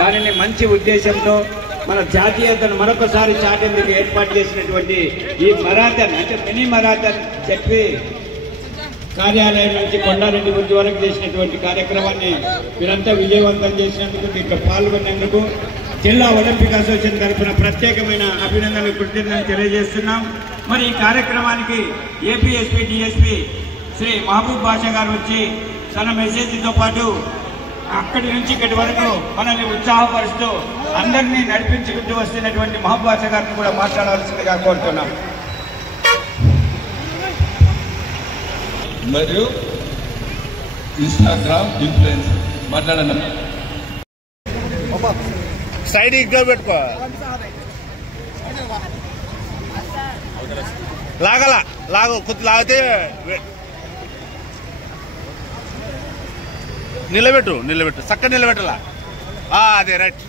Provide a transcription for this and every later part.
దానిని మంచి ఉద్దేశంతో మన జాతీయతను మరొకసారి చాటేందుకు ఏర్పాటు చేసినటువంటి ఈ మరాథన్ అంటే మినీ మరాథన్ చెప్పి కార్యాలయం నుంచి కొండారెడ్డి గురించి వరకు చేసినటువంటి కార్యక్రమాన్ని మీరంతా విజయవంతం చేసినందుకు దీంట్లో పాల్గొనేందుకు జిల్లా ఒలింపిక్ అసోసియేషన్ తరఫున ప్రత్యేకమైన అభినందనలు కృతజ్ఞతలు తెలియజేస్తున్నాం. మరి ఈ కార్యక్రమానికి ఏపీఎస్పీ డిఎస్పీ శ్రీ మహబూబ్ బాషా గారు వచ్చి తన మెసేజ్తో పాటు అక్కడి నుంచి ఇక్కడి వరకు మనల్ని ఉత్సాహపరుస్తూ అందరినీ నడిపించుకుంటూ వస్తున్నటువంటి మహబూబ్ బాషా గారిని కూడా మాట్లాడవలసిందిగా కోరుతున్నాం. మరియు ఇన్స్టాగ్రామ్ ఇన్ఫ్లుయెన్స్ మాట్లాడండి. సైడ్ ఇంకా పెట్టుకో, లాగు కొద్ది లాగితే నిలబెట్టు చక్కగా నిలబెట్టాలా. అదే రైట్.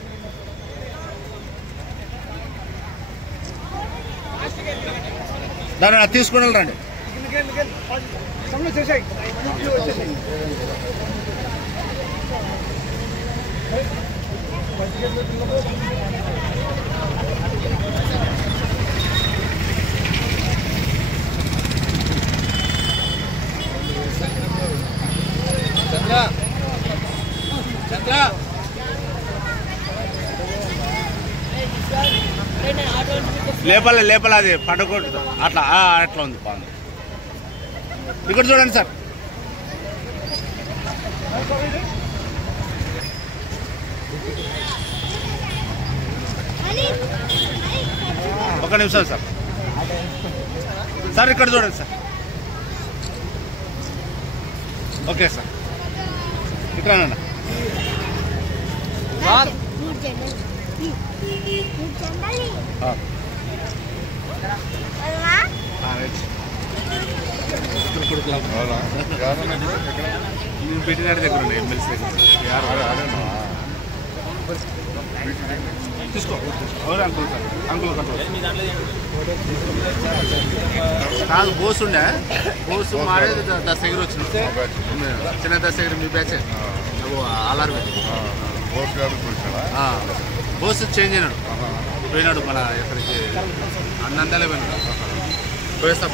దాన్ని తీసుకుని రండి. లేపాలి అది పండుగ అట్లా అట్లా ఉంది. బాగుంది. ఇక్కడ చూడండి సార్. ఒక నిమిషం సార్. సార్ ఇక్కడ చూడండి సార్. ఓకే సార్ ఇక్కడ పెట్టినాడు దగ్గర ఉండే ఎమ్మెల్సీ తీసుకో. అంకుల్ సార్ అంకుల్ కాదు బోస్ ఉండే బోస్ మారే దశగిరి వచ్చిన చిన్న దశగిరి మీ బ్యాచ్ అలారు బోస్ చేంజ్ అయినాడు పోయినాడు మన ఎక్కడికి అన్నందలే పోయినాడు. పోయేస్తా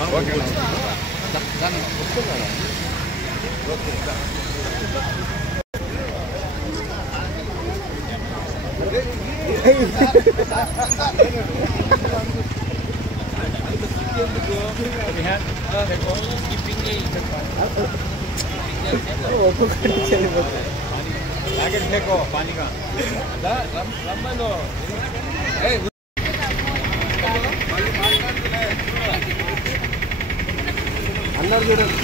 पानी का अंदर చూడండి.